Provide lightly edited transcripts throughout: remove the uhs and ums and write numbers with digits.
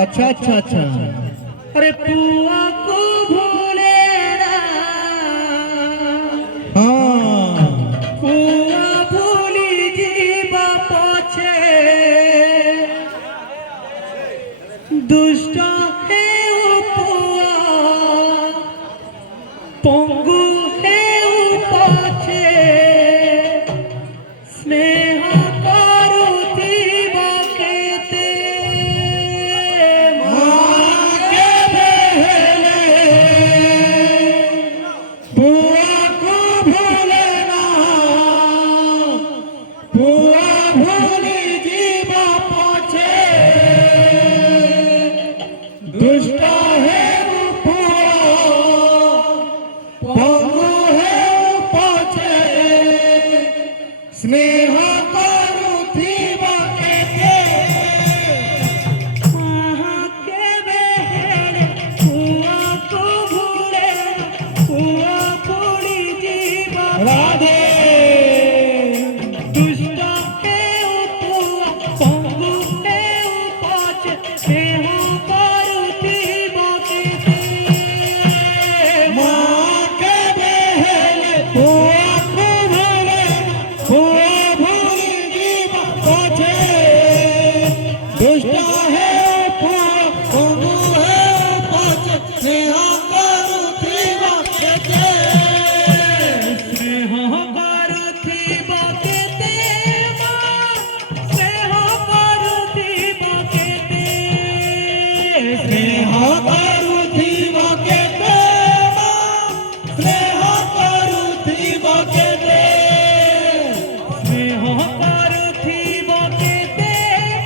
अच्छा अच्छा अच्छा। अरे पुआ को भूले ना, हाँ पुआ भूली जीवा पछे दुष्ट है ओ पुआ पंगु है ओ पछे स्नेह करुथिबा केते माके बेहले बुआ को भूले ना, बुआ भूली जीवा पछे दुष्ट है वो बुआ पंगु है वो पछे स्नेह करुथिबा केते महाके बेहेले पुआ को भूले पुआ पूरी जीवा राधे दुष्ट है ओ पुआ पंगु है ओ पछे स्नेह करुथिबा केते माँ के बेहले बुआ को भूले ना, बुआ भूली जीवा पछे दुष्ट है बुआ पंगु है पछे स्नेह करुथिबा केते स्नेह करुथिबा केते मां स्नेह करुथिबा केते स्नेह करुथिबा केते माँ स्नेह करुथिबा केते स्नेह करुथिबा केते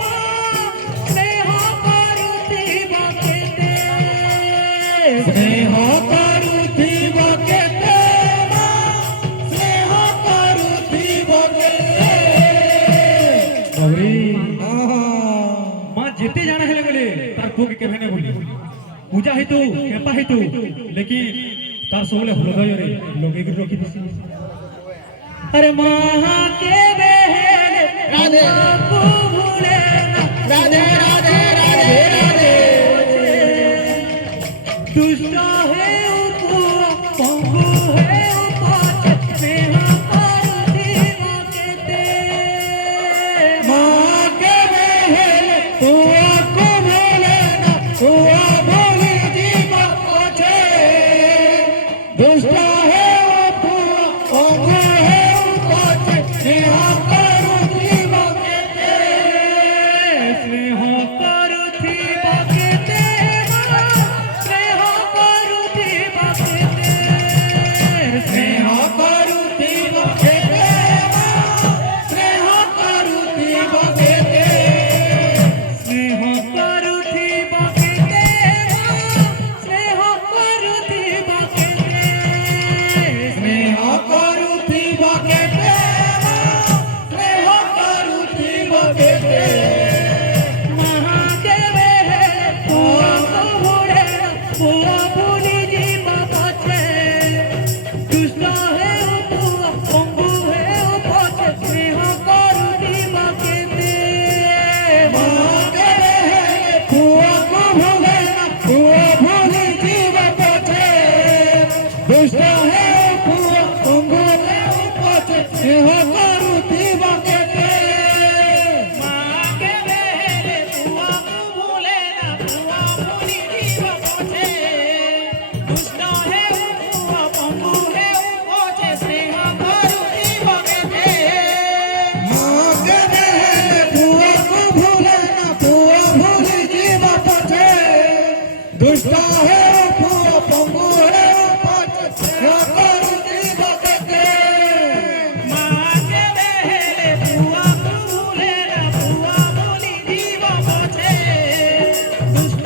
मां स्नेह करुथिबा केते स्नेह करुथिबा केते माँ स्नेह करुथिबा केते गौरी आहा मां जेते जाना हेले बोले तार पुक के भेने बोली पूजा हेतु केपा हेतु लेकिन तार सोले हृदय रे लोगे गिर रखी दिसी अरे मां के बेहेले राधे को भूले ना राधे राधे राधे राधे दुष्ट है ओ पुआ पंगु है ओ पछे स्नेह करुथिबा केते माँ के बेहले बुआ को भूले ना, बुआ भूली जीवा पछे दुष्ट है वो बुआ पंगु है वो पछे स्नेह करुथिबा केते स्नेह करुथिबा केते मां स्नेह करुथिबा केते स्नेह करुथिबा केते माँ स्नेह करुथिबा केते स्नेह करुथिबा केते मां स्नेह करुथिबा केते स्नेह करुथिबा केते माँ स्नेह करुथिबा केते महाके बेहेले पुआ को भूले ना, पुआ भूली जीवा पछे दुष्ट है ओ पुआ पंगु है ओ पछे स्नेह करुथिबा केते माँ के बेहले बुआ को भूले ना, बुआ भूली जीवा पछे दुष्ट है बुआ पंगु है वो पछे स्नेह करुथिबा केते महाके बेहेले पुआ को भूले ना पुआ भूली जीवा पछे दुष्ट है ओ पुआ पंगु है ओ पछे स्नेह करुथिबा केते माँ के बेहले बुआ को भूले ना, बुआ भूली जीवा पछे दुष्ट है बुआ पंगु है वो पछे स्नेह करुथिबा केते महाके बेहेले पुआ को भूले ना पुआ भूली जीवा पछे दुष्ट